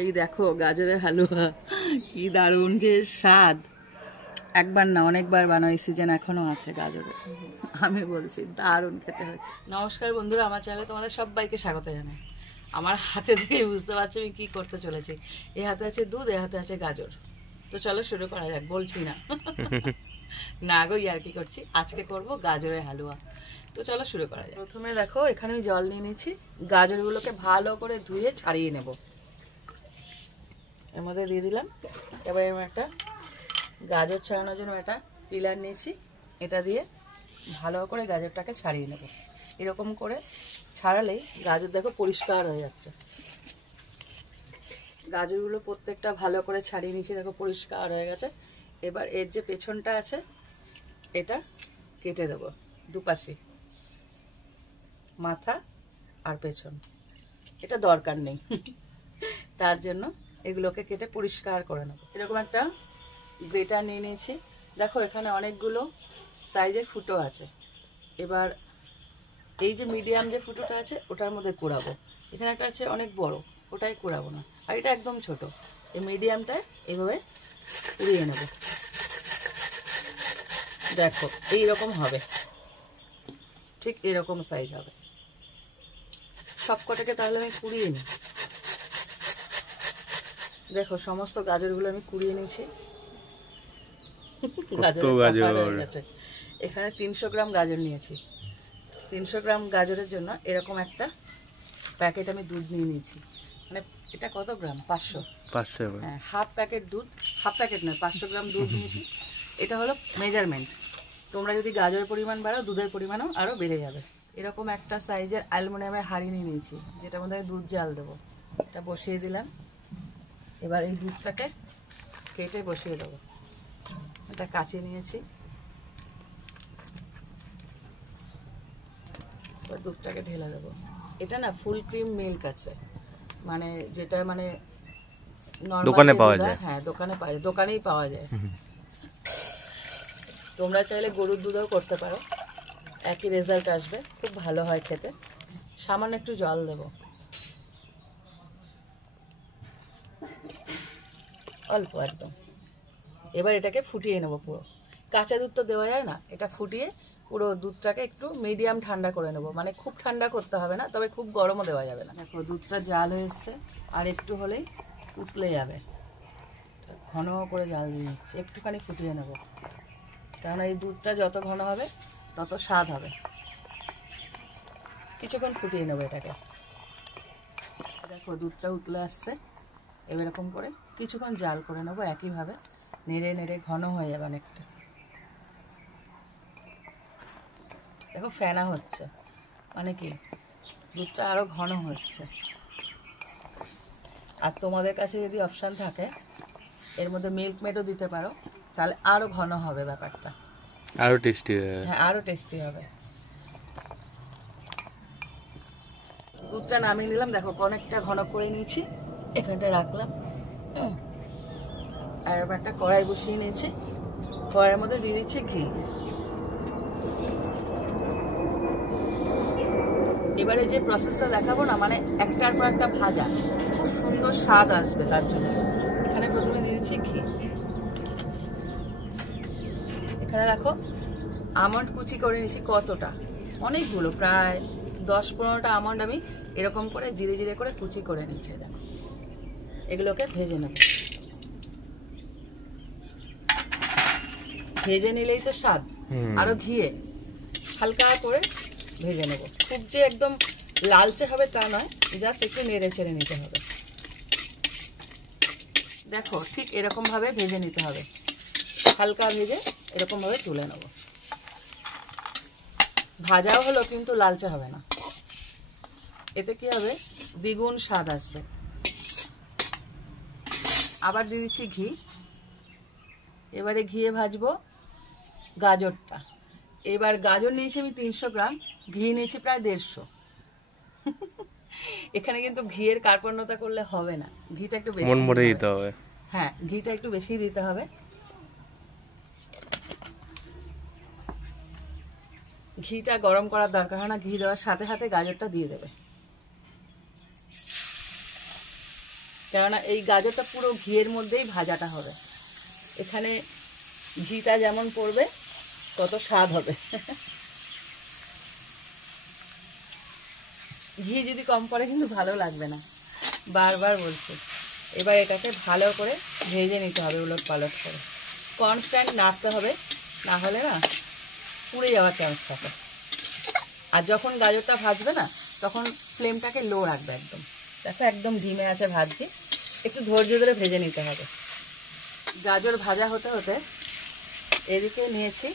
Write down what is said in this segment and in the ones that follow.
এই দেখো গাজরের হালুয়া, কি দারুণ যে স্বাদ। একবার না অনেকবার বানাই, সিজন এখনো আছে গাজরের। আমি বলছি দারুণ খেতে হয়েছে। নমস্কার বন্ধুরা, আমার চ্যানেলে তোমাদের সবাইকে স্বাগত জানাই। আমার হাতে দেখেই বুঝতে পারছি আমি কি করতে চলেছি। এই হাতে আছে দুধ, এই হাতে আছে গাজর। তো চলো শুরু করা যাক। বলছি না না গো, আর কি করছি, আজকে করব গাজরের হালুয়া। তো চলো শুরু করা যাক। প্রথমে দেখো এখানে আমি জল নিয়ে নিয়েছি, গাজরগুলোকে ভালো করে ধুয়ে ছাড়িয়ে নেব। এর মধ্যে দিয়ে দিলাম। এবার আমি একটা গাজর ছাড়ানোর জন্য একটা পিলার নিয়েছি, এটা দিয়ে ভালো করে গাজরটাকে ছাড়িয়ে নেব। এরকম করে ছাড়ালেই গাজর দেখো পরিষ্কার হয়ে যাচ্ছে। গাজরগুলো প্রত্যেকটা ভালো করে ছাড়িয়ে নিয়েছি, দেখো পরিষ্কার হয়ে গেছে। এবার এর যে পেছনটা আছে এটা কেটে দেব, দুপাশে মাথা আর পেছন। এটা দরকার নেই তার জন্য এগুলোকে কেটে পরিষ্কার করে নেব। এরকম একটা গ্রেটার নিয়ে নিয়েছি, দেখো এখানে অনেকগুলো সাইজের ফুটো আছে। এবার এই যে মিডিয়াম যে ফুটোটা আছে ওটার মধ্যে কুড়াবো। এখানে একটা আছে অনেক বড়, ওটাই কুড়াবো না। আর এটা একদম ছোট, এই মিডিয়ামটায় এইভাবে কুড়িয়ে নেব। দেখো এইরকম হবে, ঠিক এরকম সাইজ হবে সব কটাকে। তাহলে আমি কুড়িয়ে নিই। দেখো সমস্ত গাজরগুলো আমি কুড়িয়ে নিয়েছি। এখানে 300 গ্রাম গাজর নিয়েছি। 300 গ্রাম গাজরের জন্য এরকম একটা প্যাকেট আমি দুধ নিয়ে নিয়েছি। মানে এটা কত গ্রাম? 500। হ্যাঁ, হাফ প্যাকেট দুধ, হাফ প্যাকেট নয় 500 গ্রাম দুধ নিয়েছি। এটা হলো মেজারমেন্ট। তোমরা যদি গাজরের পরিমাণ বাড়াও, দুধের পরিমাণও আরও বেড়ে যাবে। এরকম একটা সাইজের অ্যালুমিনিয়ামের হাঁড়ি নিয়ে নিয়েছি, যেটার মধ্যে দুধ জাল দেবো। এটা বসিয়ে দিলাম। এবার এই দুধটাকে কেটে বসিয়ে দেবো। এটা কাঁচি নিয়েছি, এবার দুধটাকে ঢেলে দেবো। এটা না ফুল ক্রিম মিল্ক আছে, মানে যেটা মানে দোকানে পাওয়া যায়। হ্যাঁ দোকানে পাওয়া যায়, দোকানেই পাওয়া যায়। তোমরা চাইলে গরুর দুধও করতে পারো, একই রেজাল্ট আসবে, খুব ভালো হয় খেতে। সামান্য একটু জল দেব, অল্প একদম। এবার এটাকে ফুটিয়ে নেবো পুরো। কাঁচা দুধ তো দেওয়া যায় না, এটা ফুটিয়ে পুরো দুধটাকে একটু মিডিয়াম ঠান্ডা করে নেবো। মানে খুব ঠান্ডা করতে হবে না, তবে খুব গরমও দেওয়া যাবে না। দেখো দুধটা জাল হয়ে এসছে, আর একটু হলেই উতলে যাবে। ঘন করে জাল দিয়ে নিচ্ছি, একটুখানি ফুটিয়ে নেবো, কারণ এই দুধটা যত ঘন হবে তত স্বাদ হবে। কিছুক্ষণ ফুটিয়ে নেবো এটাকে। দেখো দুধটা উতলে আসছে। এবার এরকম করে কিছুক্ষণ জাল করে নেবো, একইভাবে নেড়ে নেড়ে ঘন হয়ে যাবে অনেকটা। দেখো ফেনা হচ্ছে, মানে কি দুধটা আরো ঘন হচ্ছে। আর তোমাদের কাছে যদি অপশান থাকে এর মধ্যে মিল্ক মেডও দিতে পারো, তাহলে আরো ঘন হবে ব্যাপারটা, আরো টেস্টি হবে। হ্যাঁ আরো টেস্টি হবে। দুধটা নামিয়ে নিলাম, দেখো অনেকটা ঘন করে নিয়েছি, এখানটা রাখলাম। আর এবার একটা কড়াই বসিয়ে নিয়েছি, কড়াইয়ের মধ্যে দিয়ে দিচ্ছি ঘি। এবারে যে প্রসেসটা দেখাবো না, মানে একটার পর একটা ভাজা, খুব সুন্দর স্বাদ আসবে তার জন্য এখানে প্রথমে দিয়ে দিচ্ছি ঘি। এখানে দেখো আমন্ড কুচি করে নিয়েছি, কতটা, অনেকগুলো, প্রায় 10-15টা আমন্ড আমি এরকম করে জিরে জিরে করে কুচি করে নিচ্ছি। দেখো এগুলোকে ভেজে নেব, ভেজে নিলেই তো স্বাদ। আরো ঘিয়ে হালকা করে ভেজে নেব, খুব যে একদম লালচে হবে তা নয়, জাস্ট একটু নেড়ে চেড়ে নিতে হবে। দেখো ঠিক এরকম ভাবে ভেজে নিতে হবে, হালকা ভেজে এরকম ভাবে তুলে নেব। ভাজাও হলো কিন্তু লালচে হবে না, এতে কি হবে দ্বিগুণ স্বাদ আসবে। আবার দিয়ে দিচ্ছি ঘি। এবারে ঘিয়ে ভাজবো গাজরটা। এবার গাজর নিয়েছি আমি 300 গ্রাম, ঘি নিয়েছি প্রায় 150। এখানে কিন্তু ঘিয়ের কার্পণ্যতা করলে হবে না, ঘিটা একটু বেশি দিতে হবে। হ্যাঁ ঘিটা একটু বেশি দিতে হবে। ঘিটা গরম করার দরকার হয় না, ঘি দেওয়ার সাথে সাথে গাজরটা দিয়ে দেবে। কেননা এই গাজরটা পুরো ঘিয়ের মধ্যেই ভাজাটা হবে। এখানে ঘিটা যেমন পড়বে তত স্বাদ হবে। ঘি যদি কম পড়ে কিন্তু ভালো লাগবে না, বারবার বলছি। এবার এটাকে ভালো করে ভেজে নিতে হবে উলট পালট করে, কনস্ট্যান্ট নাড়তে হবে, না হলে না পুড়ে যাওয়ার চান্স থাকে। আর যখন গাজরটা ভাজবে না তখন ফ্লেমটাকে লো রাখবে একদম। দেখো একদম ধিমে আছে ভাজছি, একটু ধৈর্য ধরে ভেজে নিতে হবে। গাজর ভাজা হতে হতে এদিকে নিয়েছি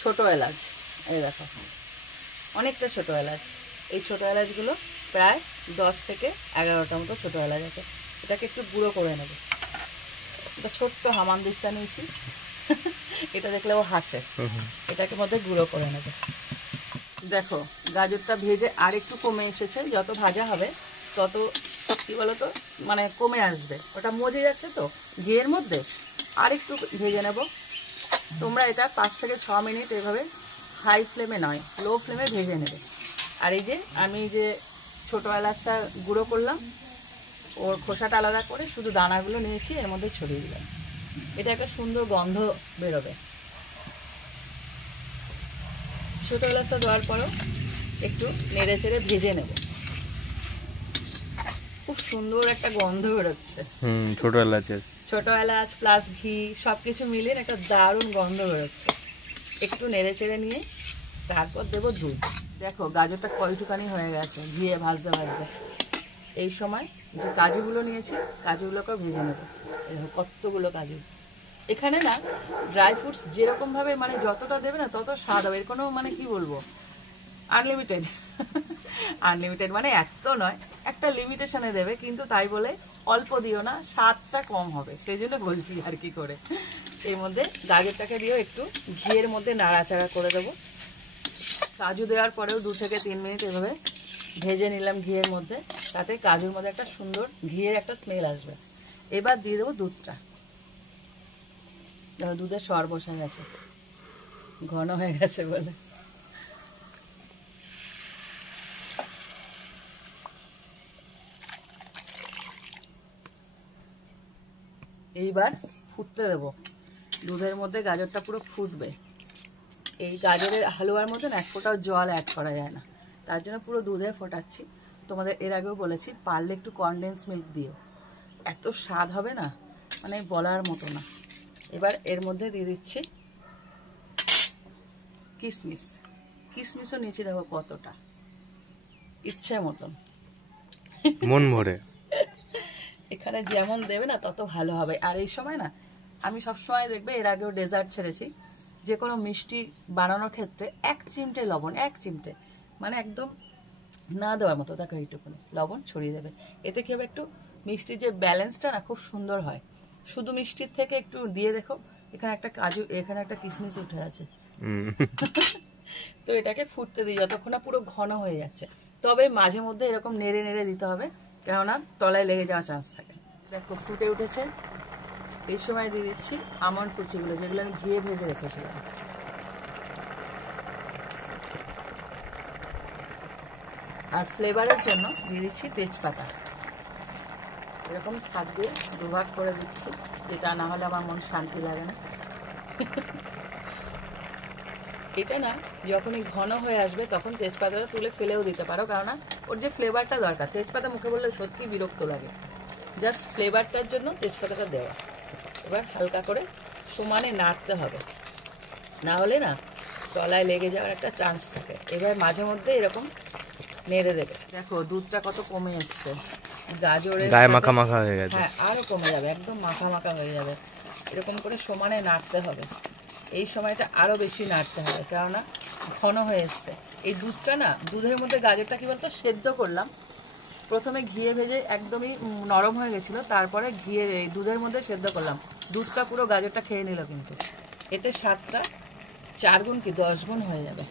ছোটো এলাচ। এই দেখো অনেকটা ছোটো এলাচ। এই ছোটো এলাচগুলো প্রায় 10 থেকে 11টা মতো ছোটো এলাচ আছে। এটাকে একটু গুঁড়ো করে নেবে। এটা ছোট্ট হামানদিস্তা নিয়েছি, এটা দেখলে ও হাসে। এটাকে মধ্যে গুঁড়ো করে নেবে। দেখো গাজরটা ভেজে আর একটু কমে এসেছে, যত ভাজা হবে তত কি বলতো মানে কমে আসবে, ওটা মজে যাচ্ছে তো ঘিয়ের মধ্যে। আর একটু ভেজে নেব। তোমরা এটা 5 থেকে 6 মিনিট এভাবে হাই ফ্লেমে নয় লো ফ্লেমে ভেজে নেবে। আর এই যে আমি যে ছোটো এলাচটা গুঁড়ো করলাম, ওর খোসাটা আলাদা করে শুধু দানাগুলো নিয়েছি, এর মধ্যে ছড়িয়ে দিলাম। এটা একটা সুন্দর গন্ধ বেরোবে। ছোটো এলাচটা দেওয়ার পরও একটু নেড়ে চেড়ে ভেজে নেব। খুব সুন্দর একটা গন্ধ বেরোচ্ছে। ছোট এলাচের, ছোট এলাচ প্লাস ঘি সবকিছু মিলিয়ে একটা দারুণ গন্ধ বেরোচ্ছে। একটু নেড়ে চেড়ে নিয়ে তারপর দেবো দুধ। দেখো গাজরটা কয়টুকানি হয়ে গেছে ঘিয়ে ভাজতে ভাজতে। এই সময় যে কাজুগুলো নিয়েছি কাজুগুলোকে ভেজে নেবো। দেখো কতগুলো কাজু। এখানে না ড্রাই ফ্রুটস যেরকমভাবে মানে যতটা দেবে না তত স্বাদ হবে। এর কোনো মানে কি বলবো আনলিমিটেড। আনলিমিটেড মানে এত নয়, একটা লিমিটেশনে দেবে, কিন্তু তাই বলে অল্প দিও না, স্বাদটা কম হবে, সেই জন্য বলছি আর কি করে। এর মধ্যে গাজরটাকে দিয়েও একটু ঘিয়ের মধ্যে নাড়াচাড়া করে দেবো। কাজু দেওয়ার পরেও 2 থেকে 3 মিনিট এভাবে ভেজে নিলাম ঘিয়ের মধ্যে, তাতে কাজুর মধ্যে একটা সুন্দর ঘিয়ের একটা স্মেল আসবে। এবার দিয়ে দেবো দুধটা। দেখো দুধের সর বসে গেছে, ঘন হয়ে গেছে বলে। এইবার ফুটতে দেবো। দুধের মধ্যে গাজরটা পুরো ফুটবে। এই গাজরের হালুয়ার মধ্যে না এক ফোঁটাও জল অ্যাড করা যায় না, তার জন্য পুরো দুধে ফোটাচ্ছি। তোমাদের এর আগেও বলেছি পারলে একটু কনডেন্স মিল্ক দিও, এত স্বাদ হবে না মানে বলার মতো না। এবার এর মধ্যে দিয়ে দিচ্ছি কিশমিশ। কিশমিশও নিচে দেখো কতটা, ইচ্ছে মতন মন ভরে। এখানে যেমন দেবে না তত ভালো হবে। আর এই সময় না আমি সবসময় দেখবে এর আগেও ডেজার্ট ছেড়েছি, যে কোনো মিষ্টি বানানোর ক্ষেত্রে 1 চিমটে লবণ, 1 চিমটে মানে একদম না দেওয়ার মতো, দেখো এইটুকুনি লবণ ছড়িয়ে দেবে। এতে কি হবে একটু মিষ্টির যে ব্যালেন্সটা না খুব সুন্দর হয়। শুধু মিষ্টির থেকে একটু দিয়ে দেখো, এখানে একটা কাজু, এখানে একটা কিশমিশ উঠে আছে। তো এটাকে ফুটতে দিই যতক্ষণ না পুরো ঘন হয়ে যাচ্ছে। তবে মাঝে মধ্যে এরকম নেড়ে নেড়ে দিতে হবে, কেননা তলায় লেগে যাওয়ার চান্স থাকে। দেখো ফুটে উঠেছে। এই সময় দিয়ে দিচ্ছি আমন্ড কুচিগুলো, যেগুলো আমি ঘিয়ে ভেজে রেখেছিলাম। আর ফ্লেভারের জন্য দিয়ে দিচ্ছি তেজপাতা। এরকম থাকবে, 2 ভাগ করে দিচ্ছি, যেটা না হলে আমার মন শান্তি লাগে না। এটা না যখনই ঘন হয়ে আসবে তখন তেজপাতাটা তুলে ফেলেও দিতে পারো, কেননা ওর যে ফ্লেভারটা দরকার, তেজপাতা মুখে বললে সত্যি বিরক্ত লাগে, জাস্ট ফ্লেভারটার জন্য তেজপাতাটা দেওয়া। এবার হালকা করে সমানে নাড়তে হবে, না হলে না তলায় লেগে যাওয়ার একটা চান্স থাকে। এবার মাঝে মধ্যে এরকম নেড়ে দেবে। দেখো দুধটা কত কমে এসছে, গাজরের গায়ে মাখা মাখা হয়ে গেছে। হ্যাঁ আরও কমে যাবে, একদম মাখা মাখা হয়ে যাবে। এরকম করে সমানে নাড়তে হবে। এই সময়টা আরও বেশি নাড়তে হবে, কেননা ঘন হয়ে এসছে। এই দুধটা না, দুধের মধ্যে গাজরটা কি বলতো সেদ্ধ করলাম, প্রথমে ঘিয়ে ভেজে একদমই নরম হয়ে গেছিলো, তারপরে ঘিয়ের এই দুধের মধ্যে সেদ্ধ করলাম। দুধটা পুরো গাজরটা খেয়ে নিল, কিন্তু এতে স্বাদটা 4 গুণ কি 10 গুণ হয়ে যাবে।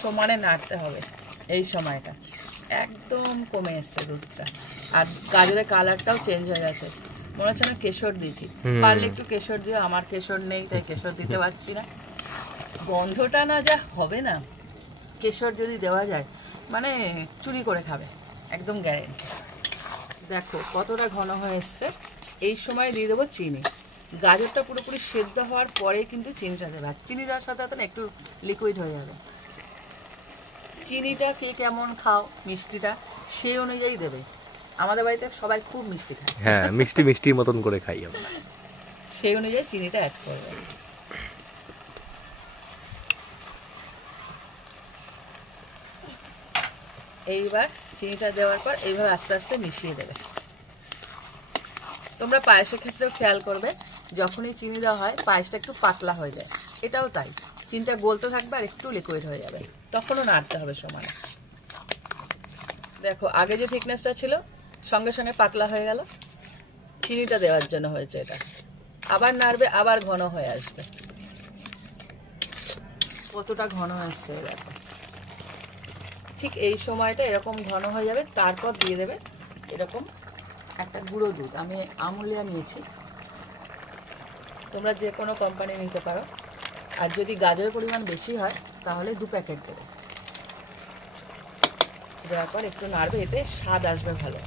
সমানে নাড়তে হবে এই সময়টা। একদম কমে এসছে দুধটা, আর গাজরের কালারটাও চেঞ্জ হয়ে গেছে, মনে হচ্ছে না কেশর দিয়েছি। পারলে একটু কেশর দিয়ে, আমার কেশর নেই তাই কেশর দিতে পারছি না। গন্ধটা না যা হবে না, কেশর যদি দেওয়া যায় মানে চুরি করে খাবে, একদম গ্যারেন্টি। দেখো কতটা ঘন হয়ে এসছে। এই সময় দিয়ে দেবো চিনি। গাজরটা পুরোপুরি সেদ্ধ হওয়ার পরেই কিন্তু চিনিটা দেবে। আর চিনি দেওয়ার সাথে সাথে না একটু লিকুইড হয়ে যাবে। চিনিটা কে কেমন খাও মিষ্টিটা সেই অনুযায়ী দেবে। আমাদের বাড়িতে সবাই খুব মিষ্টি খায়, হ্যাঁ মিষ্টি মিষ্টির মতন করে খাই আমরা। সেই অনুযায়ী চিনিটা অ্যাড করবে। এইবার চিনিটা দেওয়ার পর এইভাবে আস্তে আস্তে মিশিয়ে দেবে। তোমরা পায়েসের ক্ষেত্রেও খেয়াল করবে, যখনই চিনি দেওয়া হয় পায়েসটা একটু পাতলা হয়ে যায়। এটাও তাই, চিনিটা গলতে থাকবে আর একটু লিকুইড হয়ে যাবে, তখনও নাড়তে হবে সমানে। দেখো আগে যে থিকনেসটা ছিল সঙ্গে সঙ্গে পাতলা হয়ে গেল, চিনিটা দেওয়ার জন্য হয়েছে এটা। আবার নাড়বে, আবার ঘন হয়ে আসবে। কতটা ঘন আসছে দেখো। ঠিক এই সময়টা এরকম ঘন হয়ে যাবে, তারপর দিয়ে দেবে এরকম একটা গুঁড়ো দুধ। আমি আমুলিয়া নিয়েছি, তোমরা যে কোনো কোম্পানি নিতে পারো। আর যদি গাজরের পরিমাণ বেশি হয় তাহলে 2 প্যাকেট দেবে। দেওয়ার পর একটু নাড়বে, এতে স্বাদ আসবে ভালো।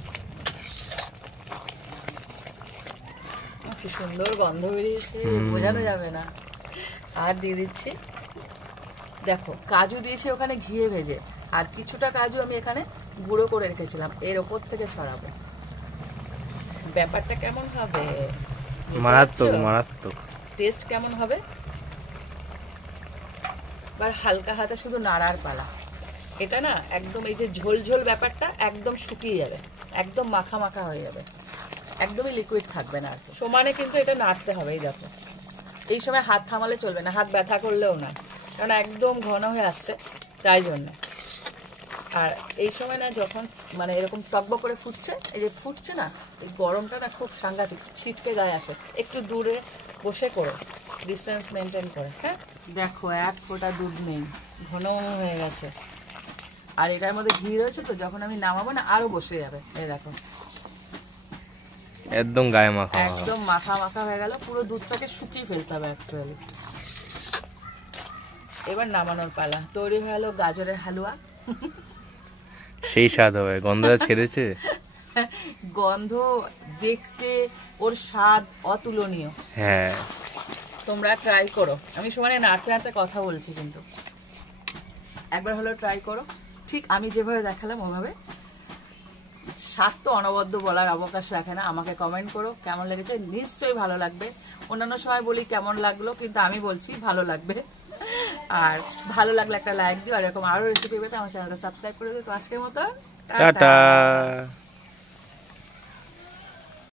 কি সুন্দর গন্ধ বেরিয়েছে, বোঝানো যাবে না। আর দিয়ে দিচ্ছি, দেখো কাজু দিয়েছি ওখানে ঘিয়ে ভেজে, আর কিছুটা কাজু আমি এখানে গুঁড়ো করে রেখেছিলাম, এর ওপর থেকে ছড়াবো। ব্যাপারটা কেমন হবে? মারাত্মক মারাত্মক। টেস্ট কেমন হবে? এবার হালকা হাতে শুধু নাড়ার পালা। এটা না একদম এই যে ঝোল ঝোল ব্যাপারটা একদম শুকিয়ে যাবে, একদম মাখা মাখা হয়ে যাবে, একদমই লিকুইড থাকবে না। আর সমানে কিন্তু এটা নাড়তে হবে। এই দেখো এই সময় হাত থামালে চলবে না, হাত ব্যথা করলেও না, কারণ একদম ঘন হয়ে আসছে তাই জন্য। আর এই সময় না যখন মানে এরকম টকবক করে ফুটছে, এই যে ফুটছে না, এই গরমটা না খুব সাংঘাতিক, ছিটকে গায়ে আসে। একটু দূরে বসে করো, ডিস্টেন্স মেনটেন করে। হ্যাঁ দেখো এক ফোঁটা দুধ নেই, ঘন হয়ে গেছে। আর এটার মধ্যে ঘি রয়েছে তো, যখন আমি নামাবো না আরো বসে যাবে। এই দেখো একদম গায়ে মাখা, একদম মাখা মাখা হয়ে গেল। পুরো দুধটাকে শুকিয়ে ফেলতে হবে অ্যাকচুয়ালি। এবার নামানোর পালা। তৈরি হয়ে গেল গাজরের হালুয়া। সেই স্বাদ হবে, গন্ধটা ছেড়েছে। গন্ধ, দেখতে ওর স্বাদ অতুলনীয়। হ্যাঁ তোমরা ট্রাই করো। আমি সমানে নাড়তে নাড়তে কথা বলছি, কিন্তু একবার হলো ট্রাই করো। ঠিক আমি যেভাবে দেখালাম ওভাবে। স্বাদ তো অনবদ্য বলার অবকাশ রাখে না। আমাকে কমেন্ট করো কেমন লেগেছে, নিশ্চয়ই ভালো লাগবে। অন্যান্য সময় বলি কেমন লাগলো, কিন্তু আমি বলছি ভালো লাগবে। আর ভালো লাগলে একটা লাইক দিও, আর এরকম আরো রেসিপি পেতে আমার চ্যানেলটা সাবস্ক্রাইব করে দিও। তো আজকের মতো টাটা।